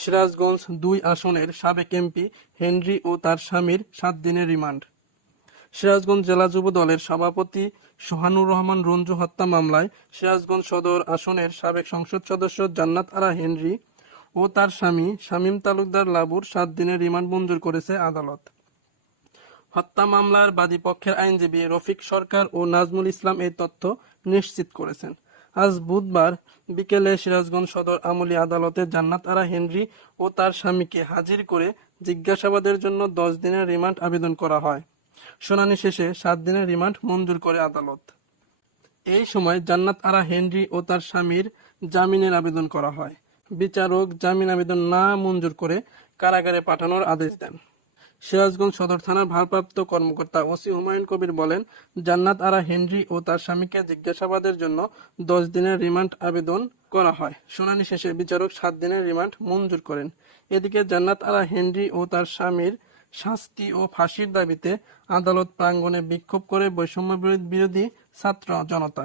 সিরাজগঞ্জ দুই আসনের সাবেক এমপি হেনরি ও তার স্বামীর সাত দিনের রিমান্ড। সিরাজগঞ্জ জেলা যুব দলের সভাপতি সোহানুর রহমান রঞ্জু হত্যা মামলায় সিরাজগঞ্জ সদর আসনের সাবেক সংসদ সদস্য জান্নাত আরা হেনরি ও তার স্বামী শামীম তালুকদার লাবুর সাত দিনের রিমান্ড মঞ্জুর করেছে আদালত। হত্যা মামলার বাদী পক্ষের আইনজীবী রফিক সরকার ও নাজমুল ইসলাম এই তথ্য নিশ্চিত করেছেন। আজ বুধবার বিকেলে সিরাজগঞ্জ সদর আমলি আদালতে জান্নাত আরা হেনরি ও তার স্বামীকে হাজির করে জিজ্ঞাসাবাদের জন্য দশ দিনের রিমান্ড আবেদন করা হয়। শুনানি শেষে সাত দিনের রিমান্ড মঞ্জুর করে আদালত। এই সময় জান্নাত আরা হেনরি ও তার স্বামীর জামিনের আবেদন করা হয়। বিচারক জামিন আবেদন না মঞ্জুর করে কারাগারে পাঠানোর আদেশ দেন। সিরাজগঞ্জ সদর থানার ভারপ্রাপ্ত কর্মকর্তা ওসি হুমায়ুন কবির বলেন, জান্নাত আরা হেনরি ও তার স্বামীকে জিজ্ঞাসাবাদের জন্য দশ দিনের রিমান্ড আবেদন করা হয়। শুনানি শেষে বিচারক সাত দিনের রিমান্ড মঞ্জুর করেন। এদিকে জান্নাত আরা হেনরি ও তার স্বামীর শাস্তি ও ফাঁসির দাবিতে আদালত প্রাঙ্গণে বিক্ষোভ করে বৈষম্য বিরোধী ছাত্র জনতা।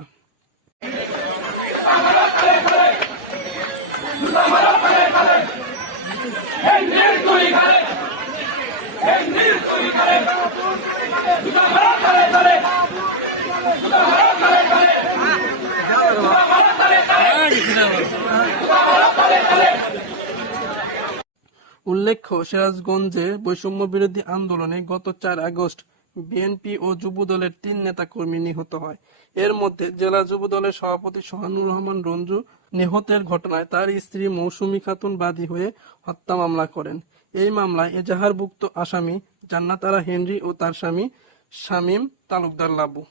উল্লেখ্য সিরাজগঞ্জে বৈষম্য বিরোধী আন্দোলনে গত চার আগস্ট বিএনপি ও যুব দলের তিন নেতা কর্মী নিহত হয়। এর মধ্যে জেলা যুব দলের সভাপতি সোহানুর রহমান রঞ্জু নিহতের ঘটনায় তার স্ত্রী মৌসুমী খাতুন বাদী হয়ে হত্যা মামলা করেন। এই মামলায় এজাহারভুক্ত আসামি জান্নাতারা হেনরি ও তার স্বামী শামীম তালুকদার লাবু।